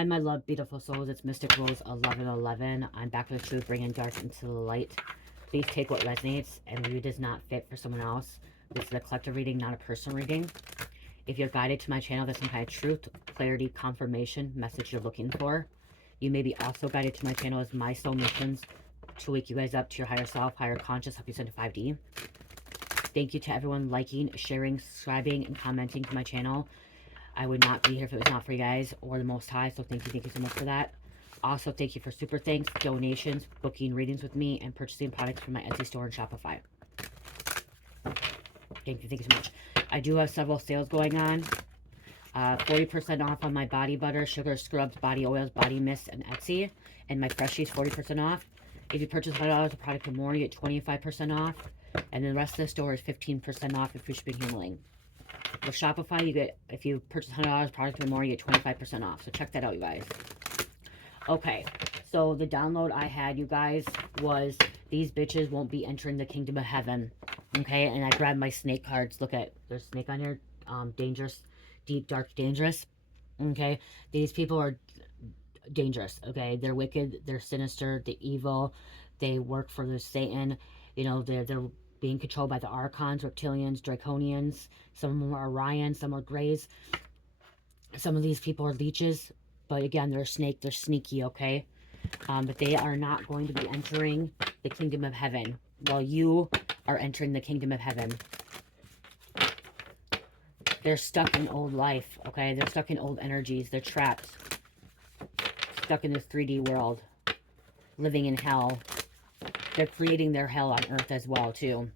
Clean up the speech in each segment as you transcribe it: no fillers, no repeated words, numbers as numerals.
Hi, my love, beautiful souls. It's Mystic Rose 1111. I'm back with the truth, bringing dark into the light. Please take what resonates and maybe does not fit for someone else. This is a collective reading, not a personal reading. If you're guided to my channel, there's some kind of truth, clarity, confirmation, message you're looking for. You may be also guided to my channel as my soul missions to wake you guys up to your higher self, higher conscious, help you send to 5D. Thank you to everyone liking, sharing, subscribing, and commenting to my channel. I would not be here if it was not for you guys or the Most High, so thank you so much for that. Also, thank you for super thanks, donations, booking readings with me, and purchasing products from my Etsy store and Shopify. Thank you so much. I do have several sales going on. 40% off on my body butter, sugar scrubs, body oils, body mist, and Etsy. And my Freshies, 40% off. If you purchase $100 of product or more, you get 25% off. And then the rest of the store is 15% off if you're shipping handling. With Shopify, you get, if you purchase $100 product or more, you get 25% off. So check that out, you guys. Okay, so the download I had, you guys, was these bitches won't be entering the kingdom of heaven. Okay, and I grabbed my snake cards. Look at, there's snake on here. Dangerous, deep, dark, dangerous. Okay, these people are dangerous. Okay, they're wicked, they're sinister, they're evil. They work for the Satan. You know, they're being controlled by the Archons, Reptilians, Draconians. Some of them are Orions, some are Greys. Some of these people are leeches, but again, they're a snake, they're sneaky, okay? But they are not going to be entering the kingdom of heaven while you are entering the kingdom of heaven. They're stuck in old life, okay? They're stuck in old energies. They're trapped. Stuck in this 3D world. Living in hell. They're creating their hell on earth as well, too.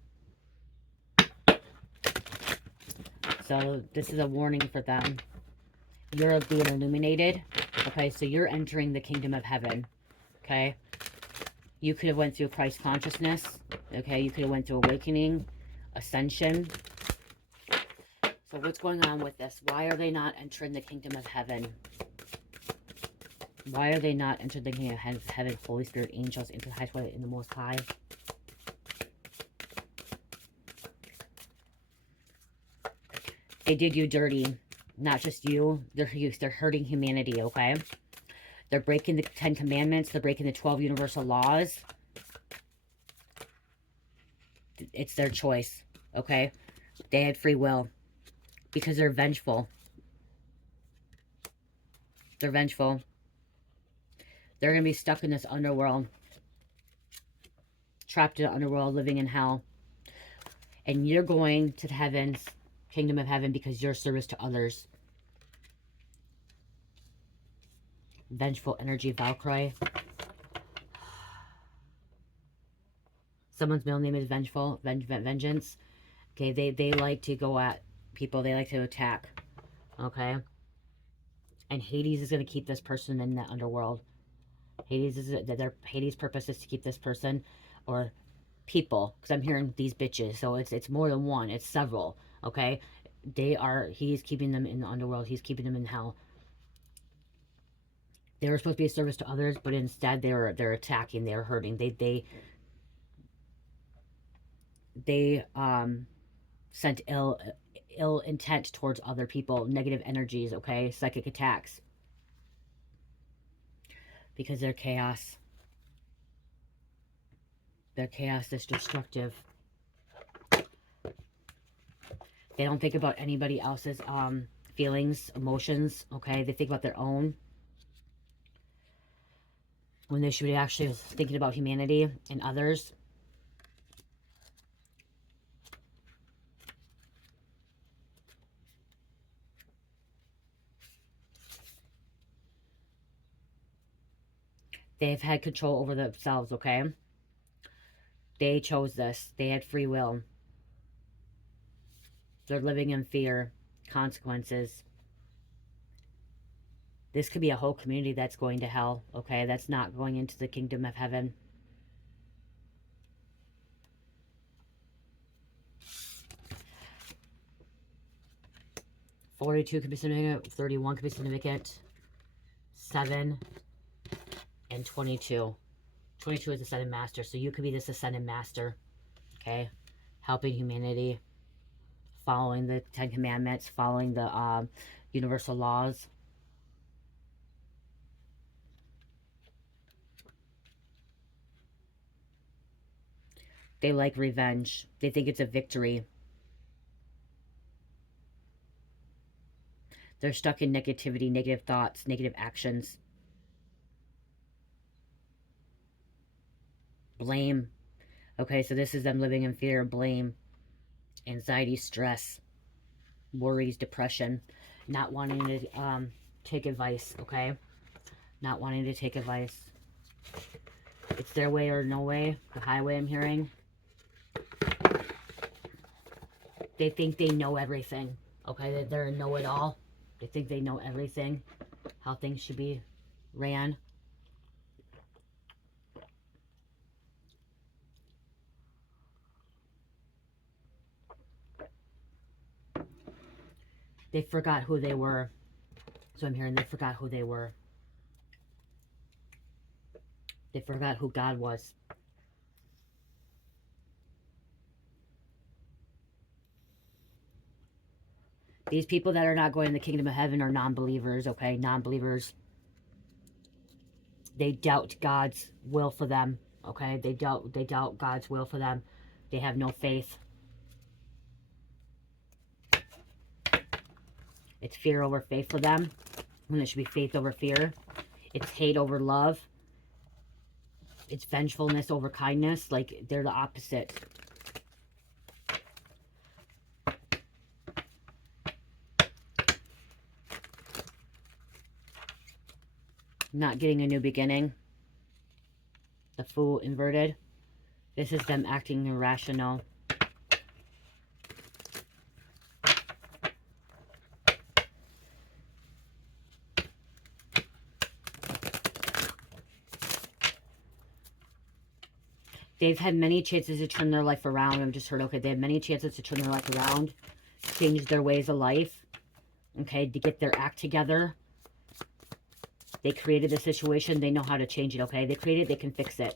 So this is a warning for them. You're being illuminated. Okay, so you're entering the kingdom of heaven. Okay? You could have went through Christ consciousness. Okay, you could have went through awakening, ascension. So what's going on with this? Why are they not entering the kingdom of heaven? Why are they not entering the kingdom of heaven? Holy Spirit, angels, into the highest way, in the Most High. They did you dirty. Not just you. They're hurting humanity, okay? They're breaking the 10 Commandments. They're breaking the 12 universal laws. It's their choice, okay? They had free will. Because they're vengeful. They're vengeful. They're going to be stuck in this underworld. Trapped in the underworld, living in hell. And you're going to the heavens, kingdom of heaven, because you're service to others. Vengeful energy, Valkyrie. Someone's middle name is Vengeful, Vengeance. Okay, they like to go at people. They like to attack. Okay? And Hades is going to keep this person in the underworld. Hades' purpose is to keep this person or people, because I'm hearing these bitches, so it's more than one, it's several, okay? He's keeping them in the underworld, he's keeping them in hell. They were supposed to be a service to others, but instead they're attacking, they're hurting. They sent ill intent towards other people, negative energies, okay? Psychic attacks. Because they're chaos. Their chaos is destructive. They don't think about anybody else's feelings, emotions, okay? They think about their own. When they should be actually thinking about humanity and others. They've had control over themselves, okay? They chose this. They had free will. They're living in fear, consequences. This could be a whole community that's going to hell, okay? That's not going into the kingdom of heaven. $42 could be significant, 31 could be significant, 7 and 22. 22 is Ascended Master, so you could be this Ascended Master, okay? Helping humanity, following the 10 Commandments, following the universal laws. They like revenge. They think it's a victory. They're stuck in negativity, negative thoughts, negative actions. Blame. Okay, so this is them living in fear, blame, anxiety, stress, worries, depression, not wanting to take advice, okay? Not wanting to take advice. It's their way or no way, the highway I'm hearing. They think they know everything, okay? They're a know-it-all. They think they know everything, how things should be ran. They forgot who they were. So I'm hearing they forgot who they were. They forgot who God was. These people that are not going to the kingdom of heaven are non-believers, okay? Non-believers. They doubt God's will for them, okay? They doubt God's will for them. They have no faith. It's fear over faith for them, when it should be faith over fear. It's hate over love. It's vengefulness over kindness. Like, they're the opposite. Not getting a new beginning. The Fool inverted. This is them acting irrational. They've had many chances to turn their life around. I've just heard, okay, they have many chances to turn their life around, change their ways of life, okay, to get their act together. They created the situation. They know how to change it, okay? They created it. They can fix it.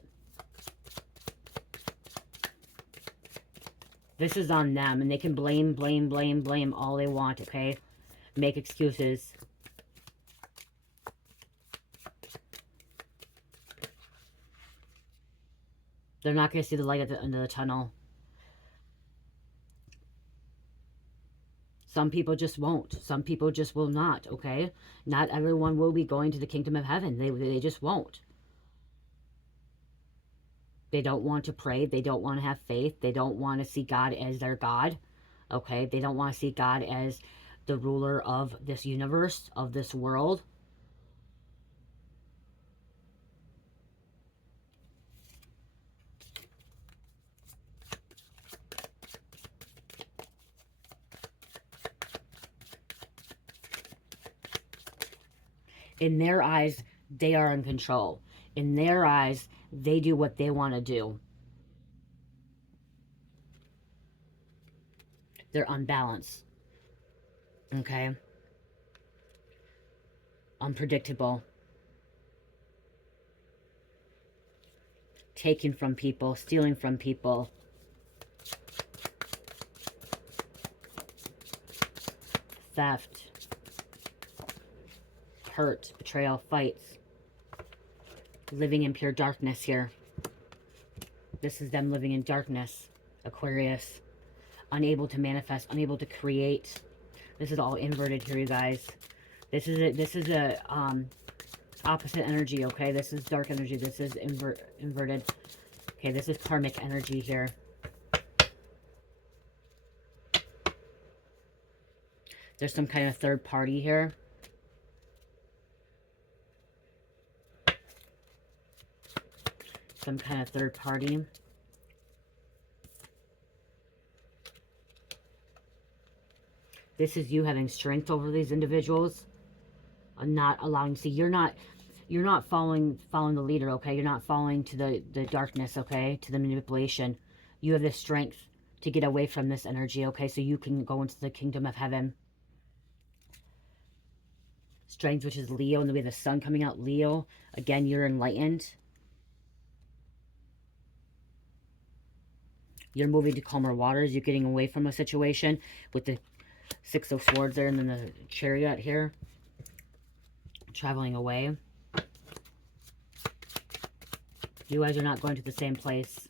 This is on them, and they can blame all they want, okay? Make excuses. They're not going to see the light at the end of the tunnel. Some people just won't. Some people just will not, okay? Not everyone will be going to the kingdom of heaven. They just won't. They don't want to pray. They don't want to have faith. They don't want to see God as their God, okay? They don't want to see God as the ruler of this universe, of this world. In their eyes, they are in control. In their eyes, they do what they want to do. They're unbalanced. Okay? Unpredictable. Taking from people, stealing from people. Theft. Hurt, betrayal, fights. Living in pure darkness here. This is them living in darkness. Aquarius. Unable to manifest, unable to create. This is all inverted here, you guys. This is a opposite energy, okay? This is dark energy. This is inverted. Okay, this is karmic energy here. There's some kind of third party here. Some kind of third party. This is you having strength over these individuals. Not allowing, see, you're not following the leader, okay? You're not following to the darkness, okay? To the manipulation. You have the strength to get away from this energy, okay? So you can go into the kingdom of heaven. Strength, which is Leo, and the way the sun coming out, Leo. Again, you're enlightened. You're moving to calmer waters. You're getting away from a situation with the Six of Swords there, and then the Chariot here. Traveling away. You guys are not going to the same place.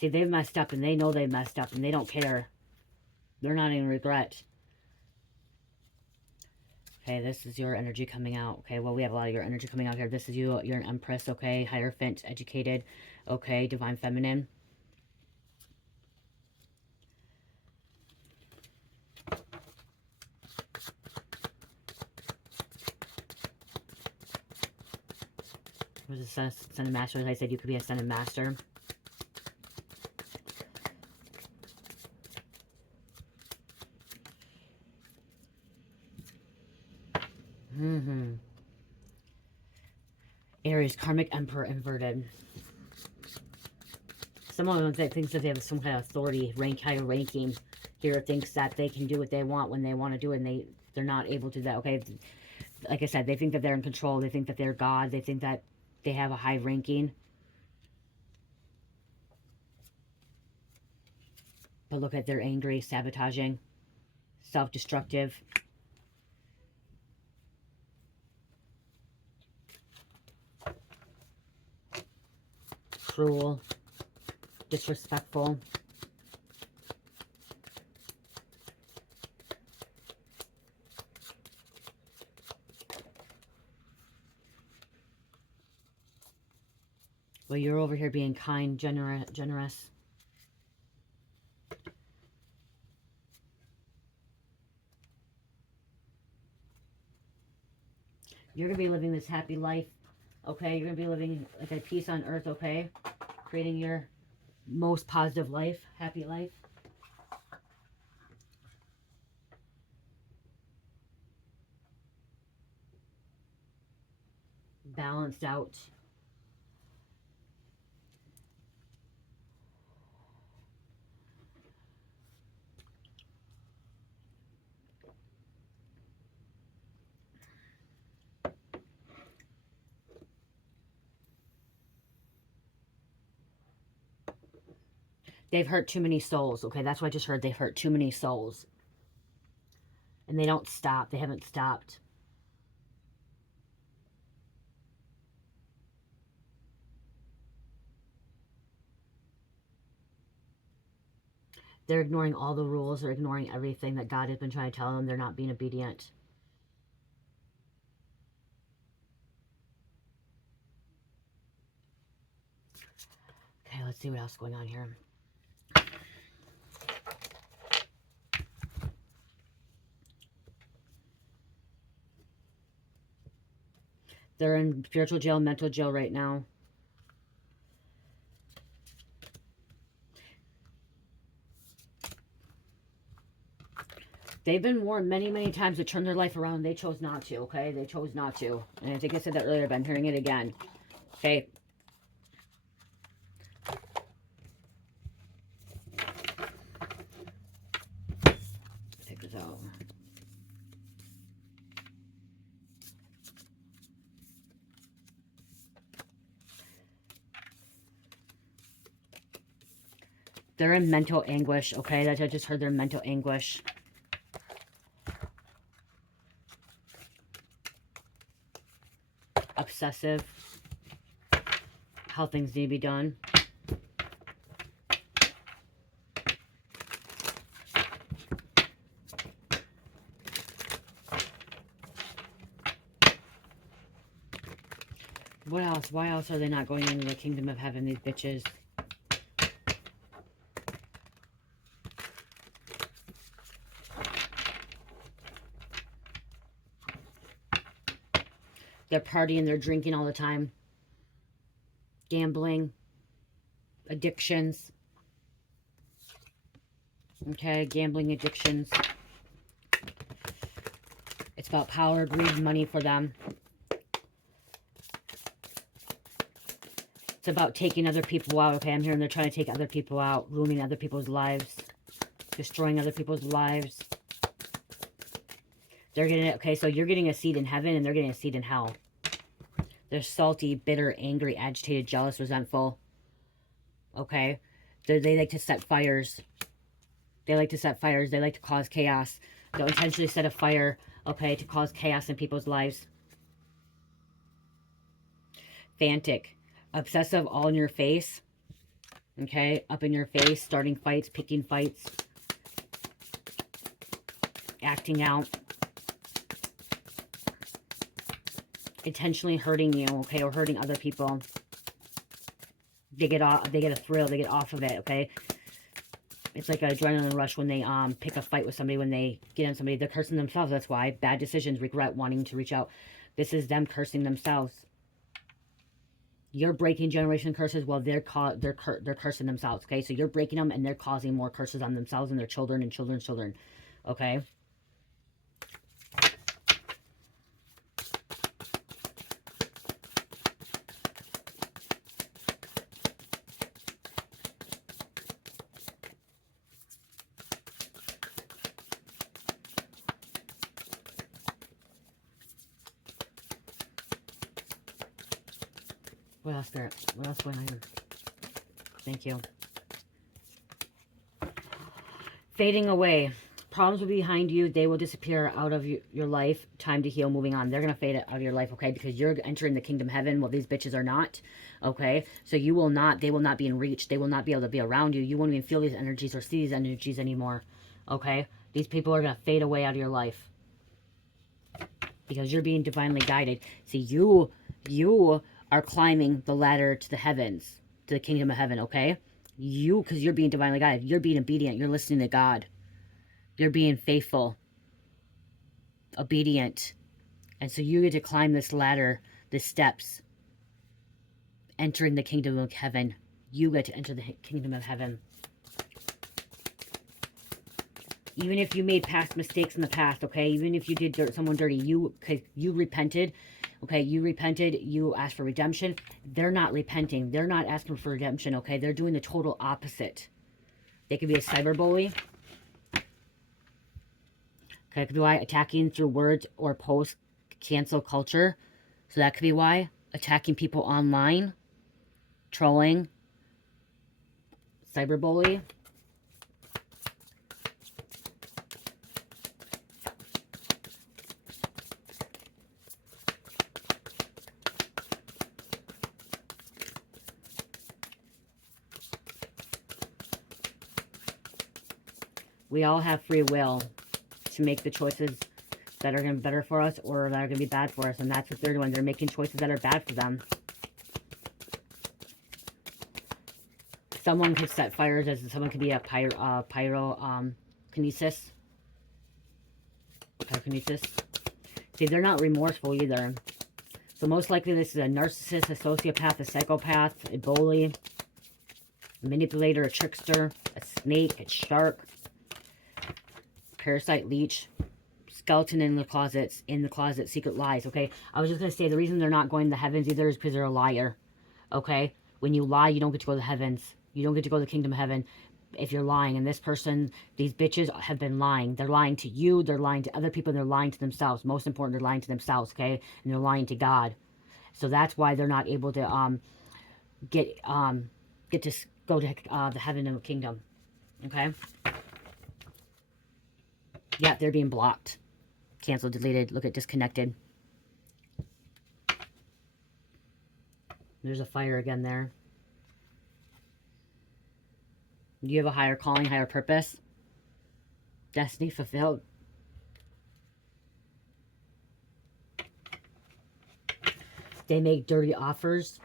See, they've messed up and they know they messed up and they don't care. They're not in regret. Okay, this is your energy coming out. Okay, well, we have a lot of your energy coming out here. This is you. You're an Empress, okay? Hierophant, educated, okay? Divine Feminine. Was a Sun and Master, as I said, you could be a Sun and Master. Aries, Karmic Emperor inverted. Someone that thinks that they have some kind of authority, higher ranking here, thinks that they can do what they want when they want to do it, and they're not able to do that, okay? Like I said, they think that they're in control. They think that they're God. They think that they have a high ranking. But look at, they're angry, sabotaging, self-destructive. Cruel, disrespectful. Well, you're over here being kind, generous. You're going to be living this happy life, okay? You're going to be living like a peace on earth, okay? Creating your most positive life, happy life. Balanced out. They've hurt too many souls, okay? That's what I just heard. They've hurt too many souls. And they don't stop. They haven't stopped. They're ignoring all the rules. They're ignoring everything that God has been trying to tell them. They're not being obedient. Okay, let's see what else is going on here. They're in spiritual jail, mental jail right now. They've been warned many, many times to turn their life around. They chose not to, okay? They chose not to. And I think I said that earlier, but I'm hearing it again. Okay. Take this out. They're in mental anguish, okay? I just heard they're in mental anguish. Obsessive. How things need to be done. What else? Why else are they not going into the kingdom of heaven, these bitches? They're partying, they're drinking all the time. Gambling. Addictions. Okay, gambling addictions. It's about power, greed, money for them. It's about taking other people out. Okay, I'm hearing they're trying to take other people out, ruining other people's lives, destroying other people's lives. They're getting it. Okay, so you're getting a seat in heaven and they're getting a seat in hell. They're salty, bitter, angry, agitated, jealous, resentful. Okay, they like to set fires. They like to set fires. They like to cause chaos. They'll intentionally set a fire, okay, to cause chaos in people's lives. Fantic. Obsessive, all in your face. Okay, up in your face, starting fights, picking fights, acting out, intentionally hurting you, okay, or hurting other people. They get a thrill, they get off of it, okay? It's like an adrenaline rush when they pick a fight with somebody, when they get on somebody. They're cursing themselves. That's why. Bad decisions, regret, wanting to reach out. This is them cursing themselves. You're breaking generation curses while they're cursing themselves, okay? So you're breaking them and they're causing more curses on themselves and their children and children's children, okay? What else, Spirit? What else going on here? Thank you. Fading away. Problems will be behind you. They will disappear out of your life. Time to heal. Moving on. They're going to fade out of your life, okay? Because you're entering the kingdom heaven. Well, these bitches are not, okay? So you will not, they will not be in reach. They will not be able to be around you. You won't even feel these energies or see these energies anymore, okay? These people are going to fade away out of your life. Because you're being divinely guided. See, you are climbing the ladder to the heavens, to the kingdom of heaven, okay? Because you're being divinely guided. You're being obedient. You're listening to God. You're being faithful, obedient. And so you get to climb this ladder, the steps, entering the kingdom of heaven. You get to enter the kingdom of heaven. Even if you made past mistakes in the past, okay? Even if you did someone dirty, you repented, okay? You repented, you asked for redemption. They're not repenting. They're not asking for redemption, okay? They're doing the total opposite. They could be a cyberbully. Okay, could be why. Attacking through words or posts, cancel culture. So that could be why. Attacking people online. Trolling. Cyberbully. We all have free will to make the choices that are going to be better for us or that are going to be bad for us. And that's what they're doing. They're making choices that are bad for them. Someone could set fires, as someone could be a pyrokinesis. See, they're not remorseful either. So most likely this is a narcissist, a sociopath, a psychopath, a bully, a manipulator, a trickster, a snake, a shark, parasite, leech, skeleton in the closet, secret lies, okay? I was just going to say the reason they're not going to the heavens either is because they're a liar, okay? When you lie, you don't get to go to the heavens. You don't get to go to the kingdom of heaven if you're lying. And this person, these bitches have been lying. They're lying to you. They're lying to other people. They're lying to themselves. Most important, they're lying to themselves, okay? And they're lying to God. So that's why they're not able to get to go to the heaven and the kingdom, okay? Yeah, they're being blocked. Canceled, deleted. Look at disconnected. There's a fire again there. You have a higher calling, higher purpose. Destiny fulfilled. They make dirty offers.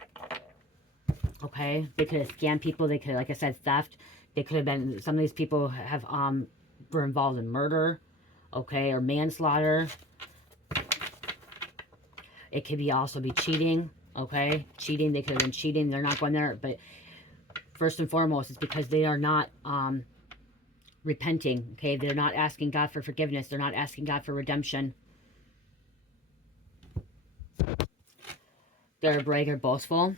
Okay? They could have scammed people. They could have, like I said, theft. They could have been, some of these people have were involved in murder. Okay? Or manslaughter. It could be also be cheating. Okay? Cheating. They could have been cheating. They're not going there. But first and foremost, it's because they are not repenting. Okay? They're not asking God for forgiveness. They're not asking God for redemption. They're a bragger, boastful.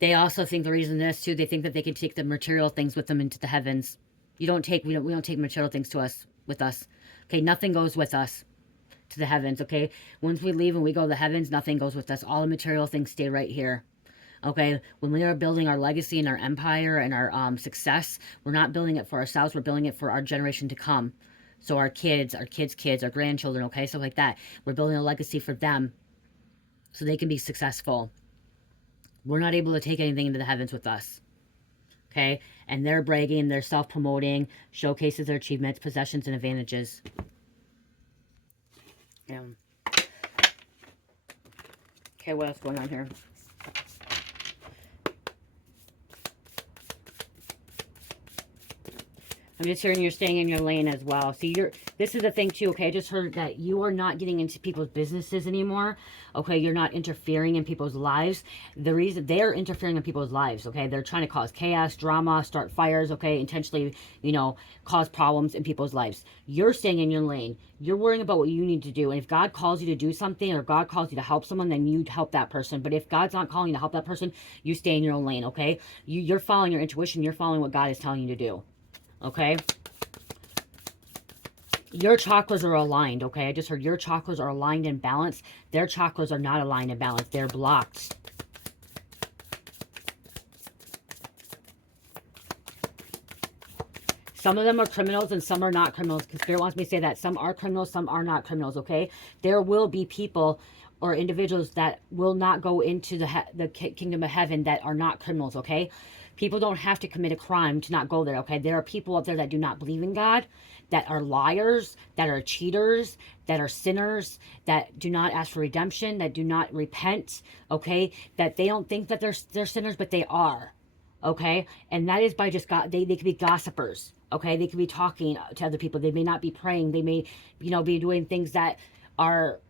They also think the reason this too, they think that they can take the material things with them into the heavens. We don't take material things with us. Okay, nothing goes with us to the heavens, okay? Once we leave and we go to the heavens, nothing goes with us. All the material things stay right here. Okay, when we are building our legacy and our empire and our success, we're not building it for ourselves, we're building it for our generation to come. So our kids, our kids, our grandchildren, okay, stuff like that. We're building a legacy for them so they can be successful. We're not able to take anything into the heavens with us. Okay? And they're bragging, they're self-promoting, showcases their achievements, possessions, and advantages. Yeah. Okay, what else going on here? I'm just hearing you're staying in your lane as well. See, this is the thing too, okay? I just heard that you are not getting into people's businesses anymore. Okay, you're not interfering in people's lives. The reason they're interfering in people's lives, okay? They're trying to cause chaos, drama, start fires, okay? Intentionally, you know, cause problems in people's lives. You're staying in your lane. You're worrying about what you need to do. And if God calls you to do something or God calls you to help someone, then you help that person. But if God's not calling you to help that person, you stay in your own lane, okay? You're following your intuition. You're following what God is telling you to do. Okay, your chakras are aligned. Okay, I just heard your chakras are aligned and balanced. Their chakras are not aligned and balanced. They're blocked. Some of them are criminals and some are not criminals. Because Spirit wants me to say that some are criminals, some are not criminals. Okay, there will be people or individuals that will not go into the kingdom of heaven that are not criminals. Okay, people don't have to commit a crime to not go there. Okay, there are people out there that do not believe in God, that are liars, that are cheaters, that are sinners, that do not ask for redemption, that do not repent. Okay, that they don't think that they're sinners, but they are. Okay, and that is by just God. They could be gossipers. Okay, they could be talking to other people. They may not be praying. They may, you know, be doing things that are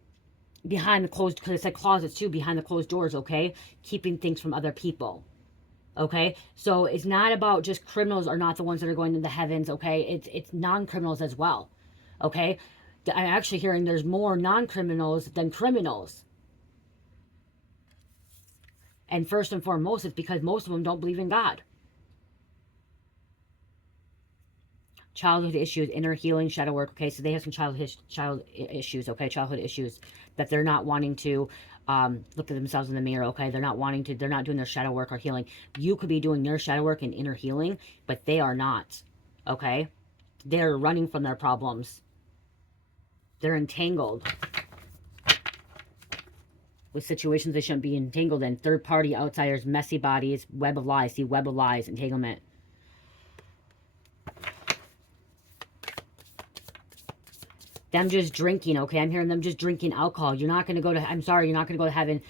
behind the closed, because it's like closets too, behind the closed doors. Okay, keeping things from other people. Okay, so it's not about just criminals are not the ones that are going to the heavens. Okay, it's non-criminals as well. Okay, I'm actually hearing there's more non-criminals than criminals. And first and foremost, it's because most of them don't believe in God. Childhood issues, inner healing, shadow work. Okay, so they have some child issues. Okay, childhood issues that they're not wanting to look at themselves in the mirror. Okay, they're not wanting to. They're not doing their shadow work or healing. You could be doing your shadow work and inner healing, but they are not. Okay, they're running from their problems. They're entangled with situations they shouldn't be entangled in. Third party, outsiders, messy bodies, web of lies. See, web of lies, entanglement. Them just drinking, okay? I'm hearing them just drinking alcohol. You're not going to go to, I'm sorry, you're not going to go to heaven.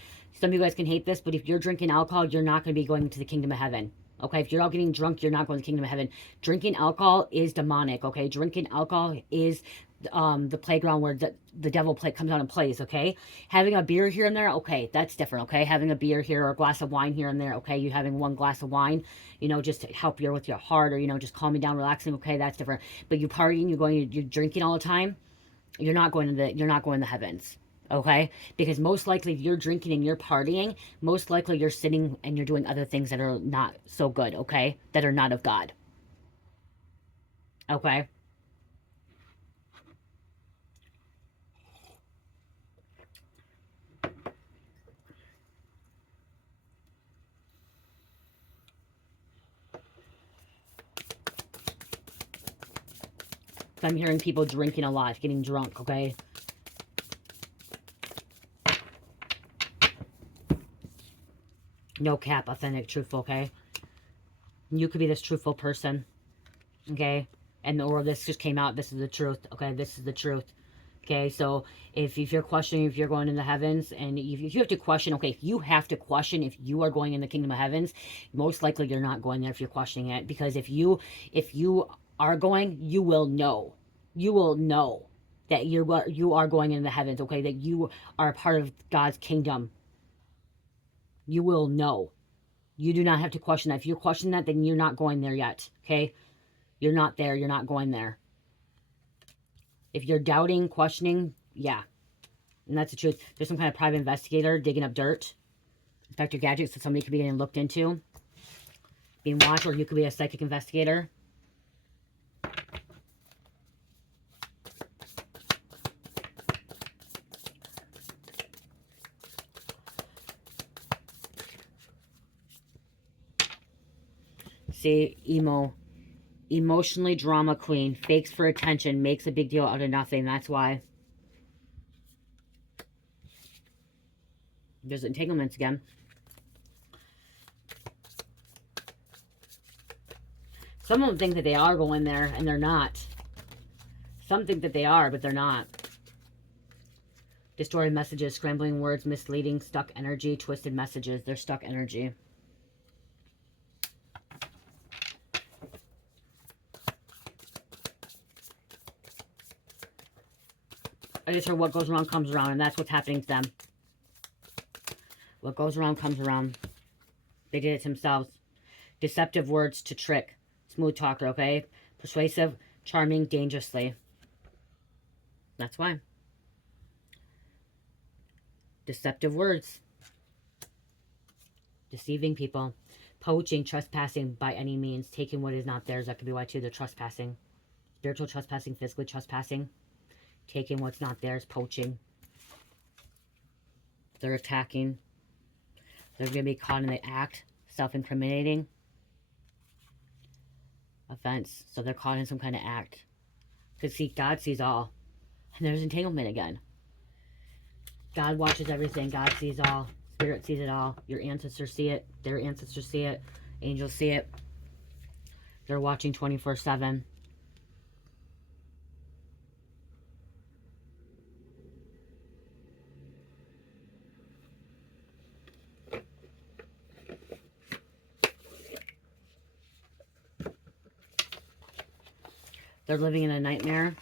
Some of you guys can hate this, but if you're drinking alcohol, you're not going to be going to the kingdom of heaven. Okay, if you're all getting drunk, you're not going to the kingdom of heaven. Drinking alcohol is demonic, okay? Drinking alcohol is the playground where the devil comes out and plays, okay? Having a beer here and there, okay, that's different, okay? Having a beer here or a glass of wine here and there, okay? You having one glass of wine, you know, just to help you with your heart or, you know, just calming down, relaxing, okay, that's different. But you partying, you're drinking all the time, you're not going to the heavens. Okay, because most likely if you're drinking and you're partying, most likely you're sitting and you're doing other things that are not so good. Okay, that are not of God. Okay, so I'm hearing people drinking a lot, getting drunk. Okay, no cap, authentic, truthful. Okay, you could be this truthful person. Okay, and or this just came out, this is the truth. Okay, this is the truth. Okay, so if you're questioning if you're going in the heavens, and if you have to question, okay, if you have to question if you are going in the kingdom of heavens, most likely you're not going there if you're questioning it. Because if you are going, you will know. You will know that you are going in the heavens, okay, that you are a part of God's kingdom. You will know. You do not have to question that. If you're questioning that, then you're not going there yet, okay? You're not there. You're not going there. If you're doubting, questioning, yeah. And that's the truth. There's some kind of private investigator digging up dirt. Inspector Gadget, so somebody could be getting looked into, being watched, or you could be a psychic investigator. See, emotionally drama queen, fakes for attention, makes a big deal out of nothing. That's why. There's entanglements again. Some of them think that they are going there, and they're not. Some think that they are, but they're not. Distorted messages, scrambling words, misleading, stuck energy, twisted messages. They're stuck energy. I just heard what goes around comes around, and that's what's happening to them. What goes around comes around. They did it themselves. Deceptive words to trick. Smooth talker, okay? Persuasive, charming, dangerously. That's why. Deceptive words. Deceiving people. Poaching, trespassing by any means. Taking what is not theirs. That could be why too. They're trespassing. Spiritual trespassing, physically trespassing. Taking what's not theirs. Poaching. They're attacking. They're going to be caught in the act. Self-incriminating. Offense. So they're caught in some kind of act. Because see, God sees all. And there's entanglement again. God watches everything. God sees all. Spirit sees it all. Your ancestors see it. Their ancestors see it. Angels see it. They're watching 24/7. They're living in a nightmare.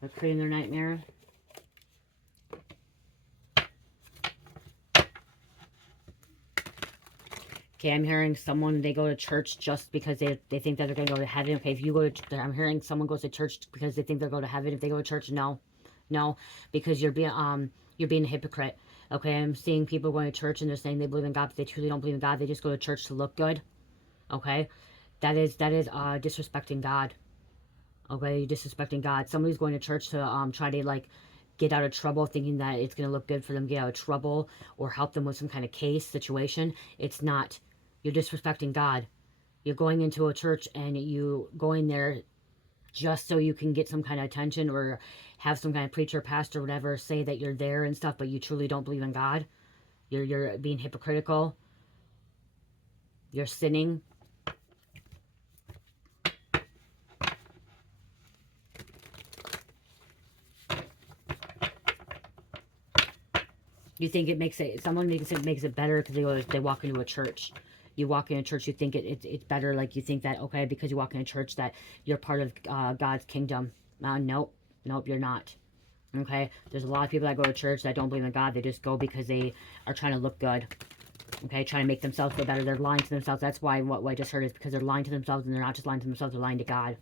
They're creating their nightmare. Okay, I'm hearing someone, they go to church just because they think that they're going to go to heaven. Okay, if you go to, I'm hearing someone goes to church because they think they'll go to heaven. If they go to church, no. No, because you're being a hypocrite. Okay, I'm seeing people going to church and they're saying they believe in God, but they truly don't believe in God. They just go to church to look good. Okay, that is disrespecting God. Okay, you're disrespecting God. Somebody's going to church to try to like get out of trouble, thinking that it's going to look good for them to get out of trouble or help them with some kind of case situation. It's not. You're disrespecting God. You're going into a church and you going there just so you can get some kind of attention or have some kind of preacher, pastor, whatever, say that you're there and stuff, but you truly don't believe in God. You're being hypocritical. You're sinning. You think it makes it, someone makes it better because they walk into a church. You walk in a church, you think it's better, like you think that, okay, because you walk in a church that you're part of God's kingdom. Nope, you're not. Okay, there's a lot of people that go to church that don't believe in God. They just go because they are trying to look good. Okay, trying to make themselves feel better. They're lying to themselves. That's why what I just heard is because they're lying to themselves, and they're not just lying to themselves, they're lying to God.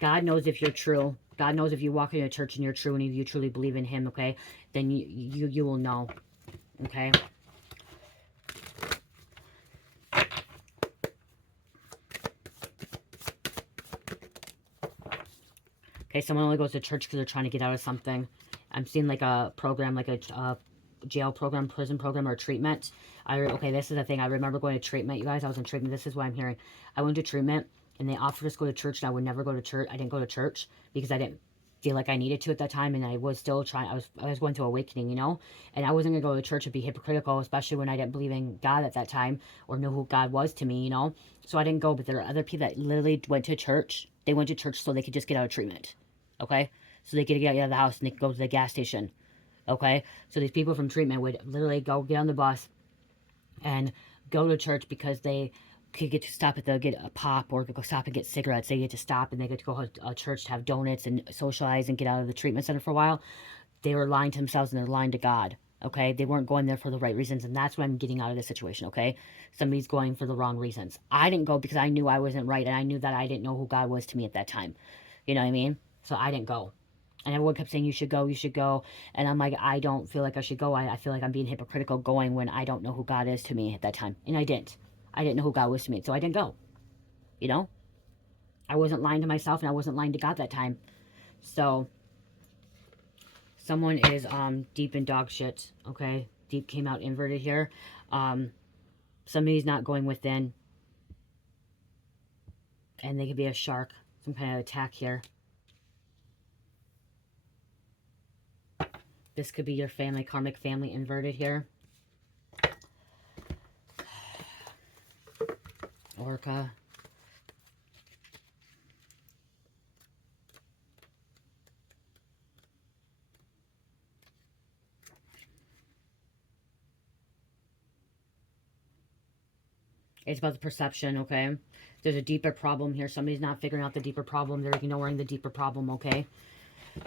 God knows if you're true. God knows if you walk into a church and you're true and if you truly believe in Him, okay, then you will know, okay? Okay, someone only goes to church because they're trying to get out of something. I'm seeing like a program, like a jail program, prison program, or treatment. Okay, this is the thing. I remember going to treatment, you guys. I was in treatment. This is what I'm hearing. I went to treatment, and they offered us to go to church, and I would never go to church. I didn't go to church because I didn't feel like I needed to at that time, and I was still trying. I was going through awakening, you know, and I wasn't gonna go to church and be hypocritical, especially when I didn't believe in God at that time or know who God was to me, you know. So I didn't go. But there are other people that literally went to church. They went to church so they could just get out of treatment, okay? So they could get out of the house and they could go to the gas station, okay? So these people from treatment would literally go get on the bus and go to church because they could get to stop at get a pop or go stop and get cigarettes. They get to stop and they get to go to a church to have donuts and socialize and get out of the treatment center for a while. They were lying to themselves and they're lying to God, okay? They weren't going there for the right reasons, and that's why I'm getting out of this situation, okay? Somebody's going for the wrong reasons. I didn't go because I knew I wasn't right, and I knew that I didn't know who God was to me at that time. You know what I mean? So I didn't go. And everyone kept saying, you should go, you should go. And I'm like, I don't feel like I should go. I feel like I'm being hypocritical going when I don't know who God is to me at that time. And I didn't. I didn't know who God was to me, so I didn't go. You know? I wasn't lying to myself, and I wasn't lying to God that time. So, someone is deep in dog shit, okay? Deep came out inverted here. Somebody's not going within. And they could be a shark. Some kind of attack here. This could be your family, karmic family inverted here. Orca. It's about the perception, okay? There's a deeper problem here. Somebody's not figuring out the deeper problem. They're ignoring the deeper problem, okay?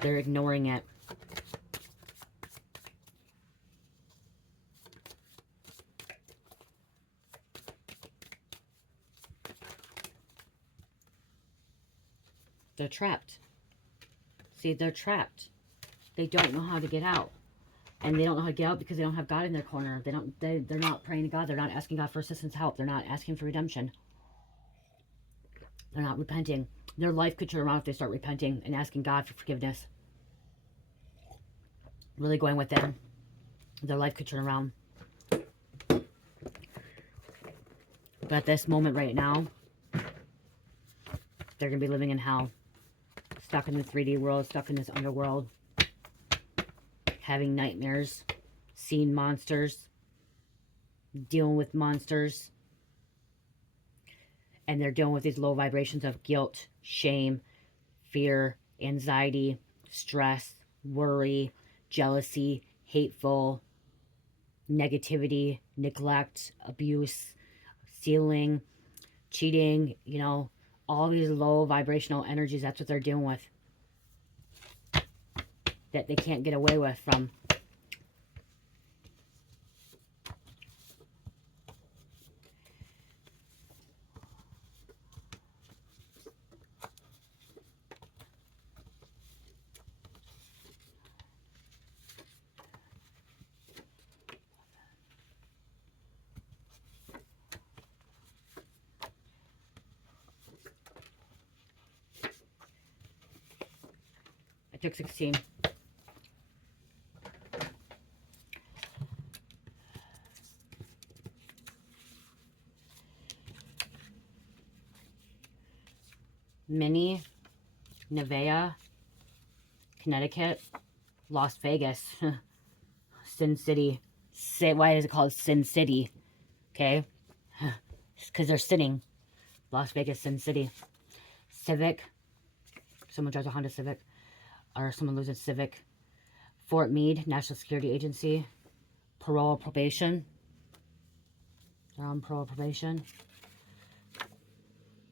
They're ignoring it. They're trapped. See, they're trapped. They don't know how to get out. And they don't know how to get out because they don't have God in their corner. They're not praying to God. They're not asking God for assistance, help. They're not asking for redemption. They're not repenting. Their life could turn around if they start repenting and asking God for forgiveness. Really going with them. Their life could turn around. But at this moment right now, they're going to be living in hell. Stuck in the 3D world, stuck in this underworld. Having nightmares. Seeing monsters. Dealing with monsters. And they're dealing with these low vibrations of guilt, shame, fear, anxiety, stress, worry, jealousy, hateful, negativity, neglect, abuse, stealing, cheating, you know, all these low vibrational energies. That's what they're dealing with. That they can't get away with from. I took 16. Minnie, Nevaeh, Connecticut, Las Vegas, Sin City. Why is it called Sin City? Okay, because they're sitting. Las Vegas, Sin City. Civic. Someone drives a Honda Civic, or someone loses Civic. Fort Meade, National Security Agency. Parole, probation. They're on parole, probation.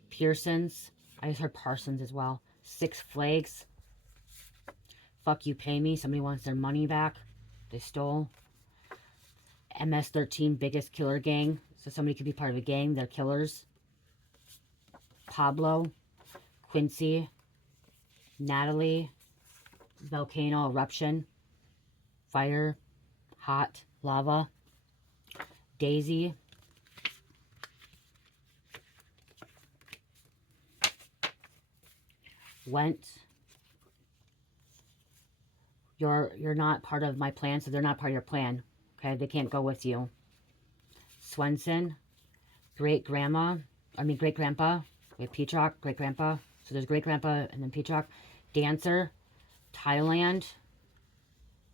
Pearsons. I just heard Parsons as well. Six Flags. Fuck you, pay me. Somebody wants their money back. They stole. MS-13, biggest killer gang. So somebody could be part of a gang. They're killers. Pablo. Quincy. Natalie. Volcano eruption. Fire. Hot. Lava. Daisy. Went. You're not part of my plan, so they're not part of your plan. Okay, they can't go with you. Swenson, great-grandpa. Wait, Petrock, great-grandpa. So there's great-grandpa and then Petrock. Dancer, Thailand,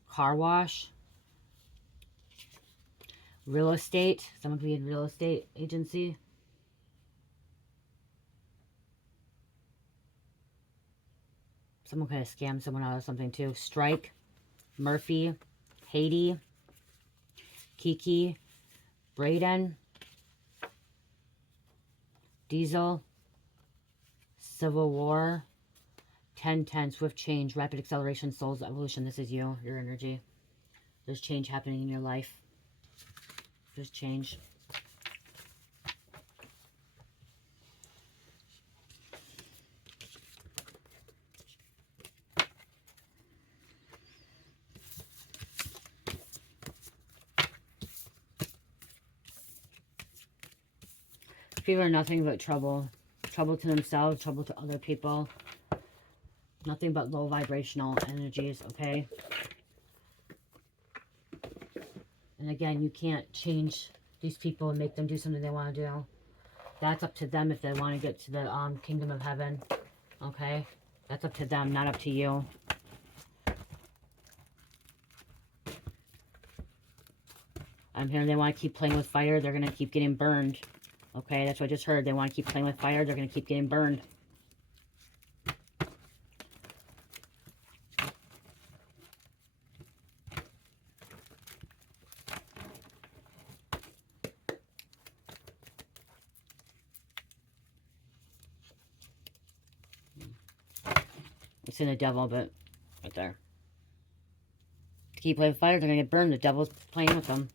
car wash, real estate. Someone could be in real estate agency. Someone could have scammed someone out of something too. Strike, Murphy, Haiti, Kiki, Braden, Diesel, Civil War, 1010, Swift Change, Rapid Acceleration, Soul's Evolution. This is you, your energy. There's change happening in your life. There's change. People are nothing but trouble. Trouble to themselves, trouble to other people. Nothing but low vibrational energies, okay? And again, you can't change these people and make them do something they want to do. That's up to them if they want to get to the kingdom of heaven, okay? That's up to them, not up to you. I'm hearing they want to keep playing with fire. They're going to keep getting burned. Okay, that's what I just heard. They want to keep playing with fire. They're going to keep getting burned. It's in the devil, but right there. To keep playing with fire, they're going to get burned. The devil's playing with them.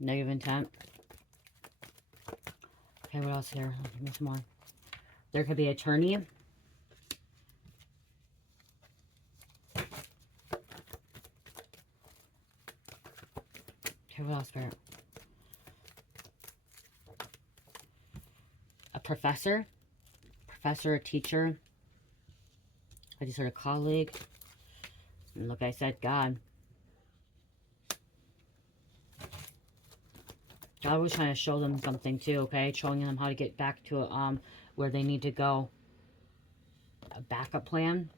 Negative intent. Okay, what else here? Give me some more. There could be an attorney. Okay, what else, Spirit? A professor. Professor, a teacher. I just heard a colleague. And look, I said God. God was trying to show them something too, okay? Showing them how to get back to where they need to go. A backup plan.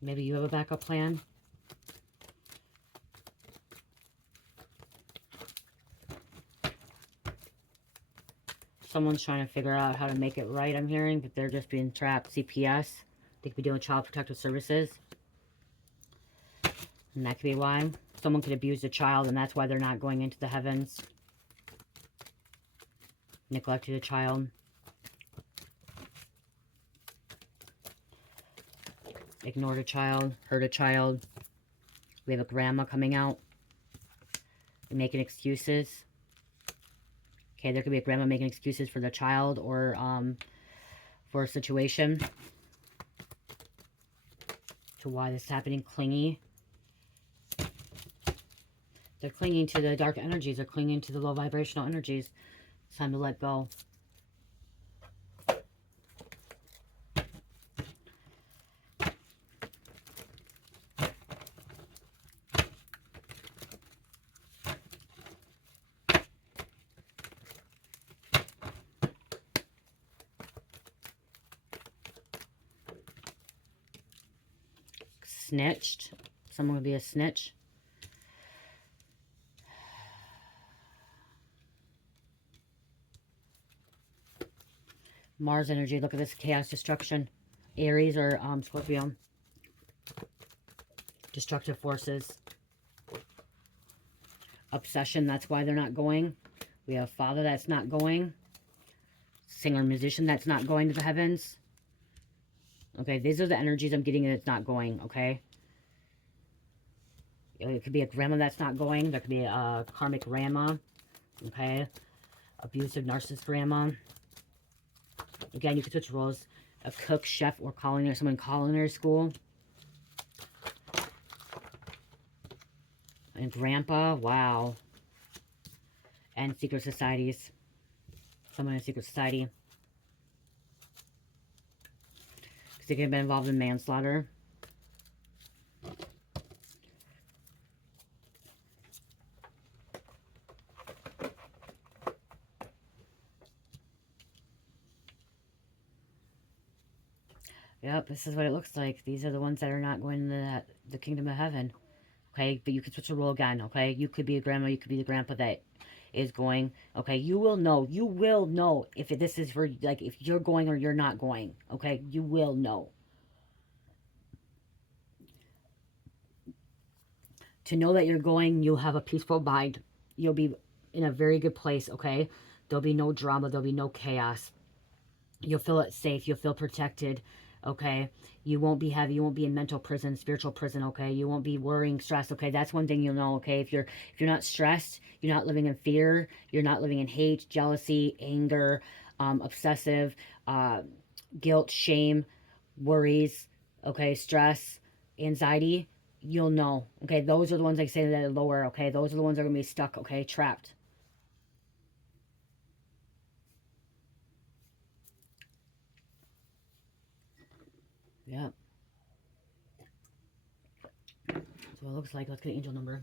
Maybe you have a backup plan. Someone's trying to figure out how to make it right, I'm hearing, but they're just being trapped. CPS. They could be doing Child Protective Services. And that could be why. Someone could abuse a child, and that's why they're not going into the heavens. Neglected a child. Ignored a child. Hurt a child. We have a grandma coming out. Making excuses. Okay, there could be a grandma making excuses for the child or for a situation. To why this is happening. Clingy. They're clinging to the dark energies. They're clinging to the low vibrational energies. It's time to let go. Snitched. Someone would be a snitch. Mars energy. Look at this. Chaos, destruction. Aries or Scorpio. Destructive forces. Obsession. That's why they're not going. We have father that's not going. Singer, musician that's not going to the heavens. Okay, these are the energies I'm getting that's not going, okay? It could be a grandma that's not going. There could be a karmic grandma, okay? Abusive narcissist grandma. Again, you could switch roles. A cook, chef, or culinary, someone culinary school. And grandpa, wow. And secret societies. Someone in a secret society. Because they could have been involved in manslaughter. Yep, this is what it looks like. These are the ones that are not going to the kingdom of heaven. Okay, but you could switch the role again, okay? You could be a grandma, you could be the grandpa that is going. Okay, you will know if this is for, like, if you're going or you're not going. Okay, you will know. To know that you're going, you'll have a peaceful mind. You'll be in a very good place, okay? There'll be no drama, there'll be no chaos. You'll feel it safe, you'll feel protected, okay? You won't be heavy, you won't be in mental prison, spiritual prison, okay? You won't be worrying, stressed, okay? That's one thing you'll know, okay? If you're not stressed, you're not living in fear, you're not living in hate, jealousy, anger, obsessive, guilt, shame, worries, okay? Stress, anxiety, you'll know, okay? Those are the ones I say that are lower, okay? Those are the ones that are going to be stuck, okay? Trapped. Yeah. So it looks like. Let's get angel number.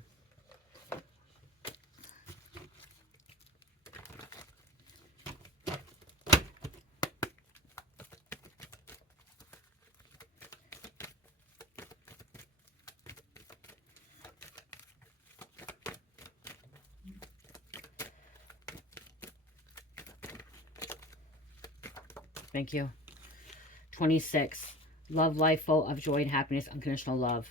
Thank you. 26. Love life full of joy and happiness. Unconditional love.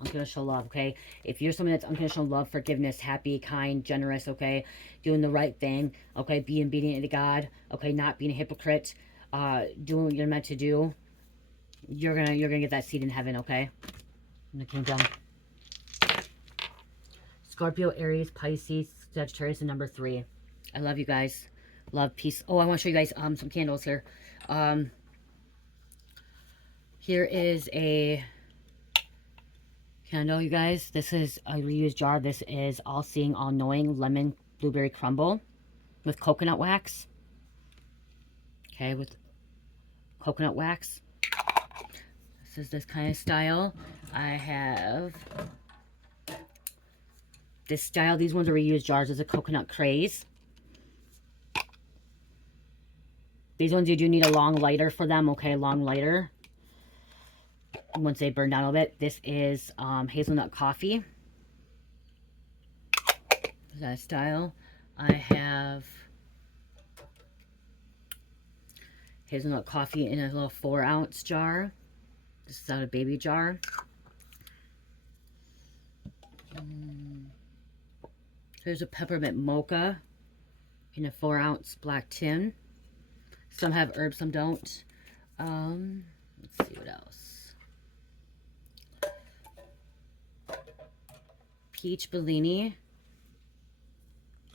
Unconditional love, okay? If you're someone that's unconditional love, forgiveness, happy, kind, generous, okay? Doing the right thing, okay? Being obedient to God, okay? Not being a hypocrite, doing what you're meant to do. You're gonna get that seat in heaven, okay? In the kingdom. Scorpio, Aries, Pisces, Sagittarius, and number 3. I love you guys. Love, peace. Oh, I want to show you guys some candles here. Here is a candle, you guys. This is a reused jar. This is All Seeing, All Knowing Lemon Blueberry Crumble with coconut wax. Okay, with coconut wax. This is this kind of style. I have this style. These ones are reused jars. This is a coconut craze. These ones you do need a long lighter for them. Okay, long lighter. Once they burn down a little bit. This is hazelnut coffee. That style. I have hazelnut coffee in a little 4-ounce jar. This is out of baby jar. There's a peppermint mocha in a 4-ounce black tin. Some have herbs, some don't. Let's see what else. Peach Bellini,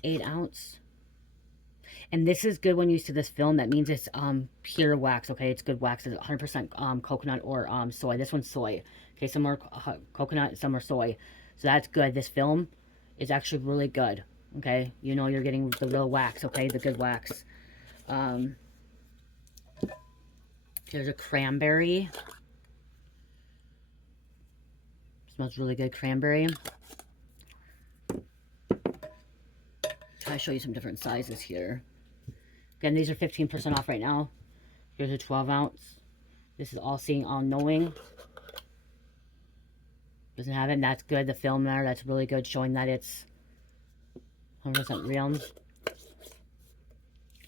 8-ounce. And this is good when you see this film. That means it's pure wax, okay? It's good wax. It's 100% coconut or soy. This one's soy. Okay, some are coconut, some are soy. So that's good. This film is actually really good, okay? You know you're getting the real wax, okay? The good wax. There's a cranberry. Smells really good, cranberry. Try to show you some different sizes here. Again, these are 15% off right now. Here's a 12-ounce. This is All Seeing, All Knowing. Doesn't have it, and that's good. The film there, that's really good, showing that it's 100% real.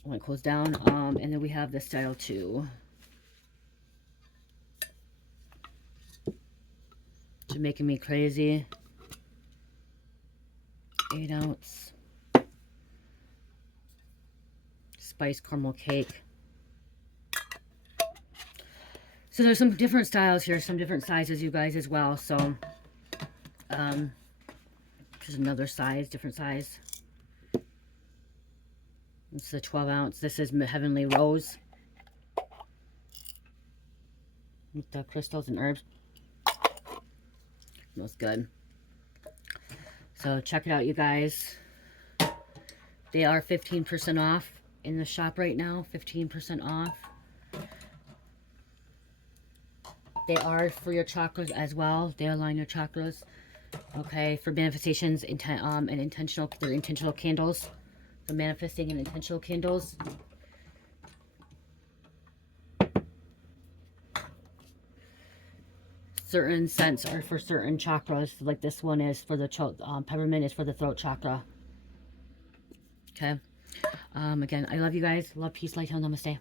When it close down. And then we have this style too. It's making me crazy. 8-ounce. Spice caramel cake. So there's some different styles here, some different sizes, you guys, as well. So there's another size, different size. This is a 12-ounce. This is Heavenly Rose with the crystals and herbs. Smells good. So check it out, you guys. They are 15% off in the shop right now. 15% off. They are for your chakras as well. They align your chakras. Okay, for manifestations and intentional. They're intentional candles. For manifesting and intentional candles. Certain scents are for certain chakras. Like this one is for the peppermint is for the throat chakra. Okay. Again, I love you guys. Love, peace, light, health, namaste.